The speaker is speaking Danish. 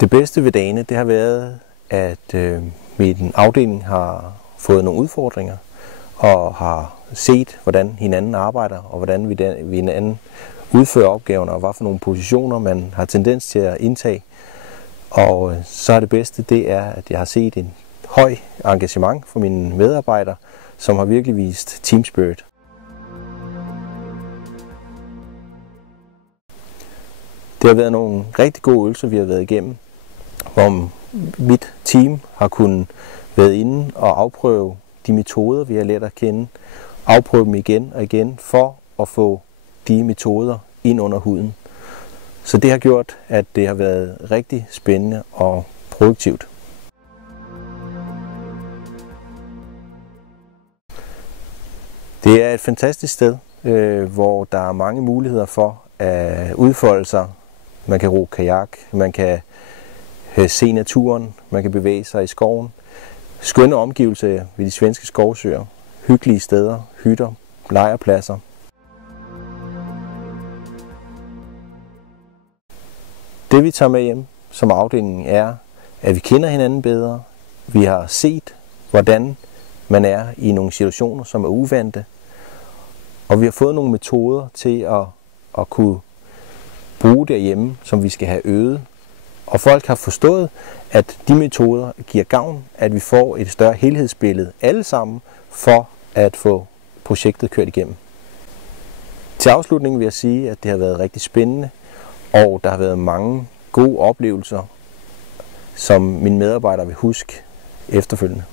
Det bedste ved dagene, det har været, at min afdeling har fået nogle udfordringer og har set, hvordan hinanden arbejder og hvordan vi hinanden udfører opgaverne og hvad for nogle positioner man har tendens til at indtage. Og så er det bedste, det er, at jeg har set en høj engagement for mine medarbejdere, som har virkelig vist team spirit. Det har været nogle rigtig gode øvelser, vi har været igennem, hvor mit team har kunnet være inde og afprøve de metoder, vi har lært at kende, afprøve dem igen og igen for at få de metoder ind under huden. Så det har gjort, at det har været rigtig spændende og produktivt. Det er et fantastisk sted, hvor der er mange muligheder for at udfolde sig. Man kan ro kajak, man kan se naturen, man kan bevæge sig i skoven. Skønne omgivelser ved de svenske skovsøer, hyggelige steder, hytter, lejrpladser. Det vi tager med hjem som afdeling er, at vi kender hinanden bedre. Vi har set, hvordan man er i nogle situationer, som er uvante. Og vi har fået nogle metoder til at kunne bruge derhjemme, som vi skal have øvet. Og folk har forstået, at de metoder giver gavn, at vi får et større helhedsbillede alle sammen, for at få projektet kørt igennem. Til afslutning vil jeg sige, at det har været rigtig spændende, og der har været mange gode oplevelser, som mine medarbejdere vil huske efterfølgende.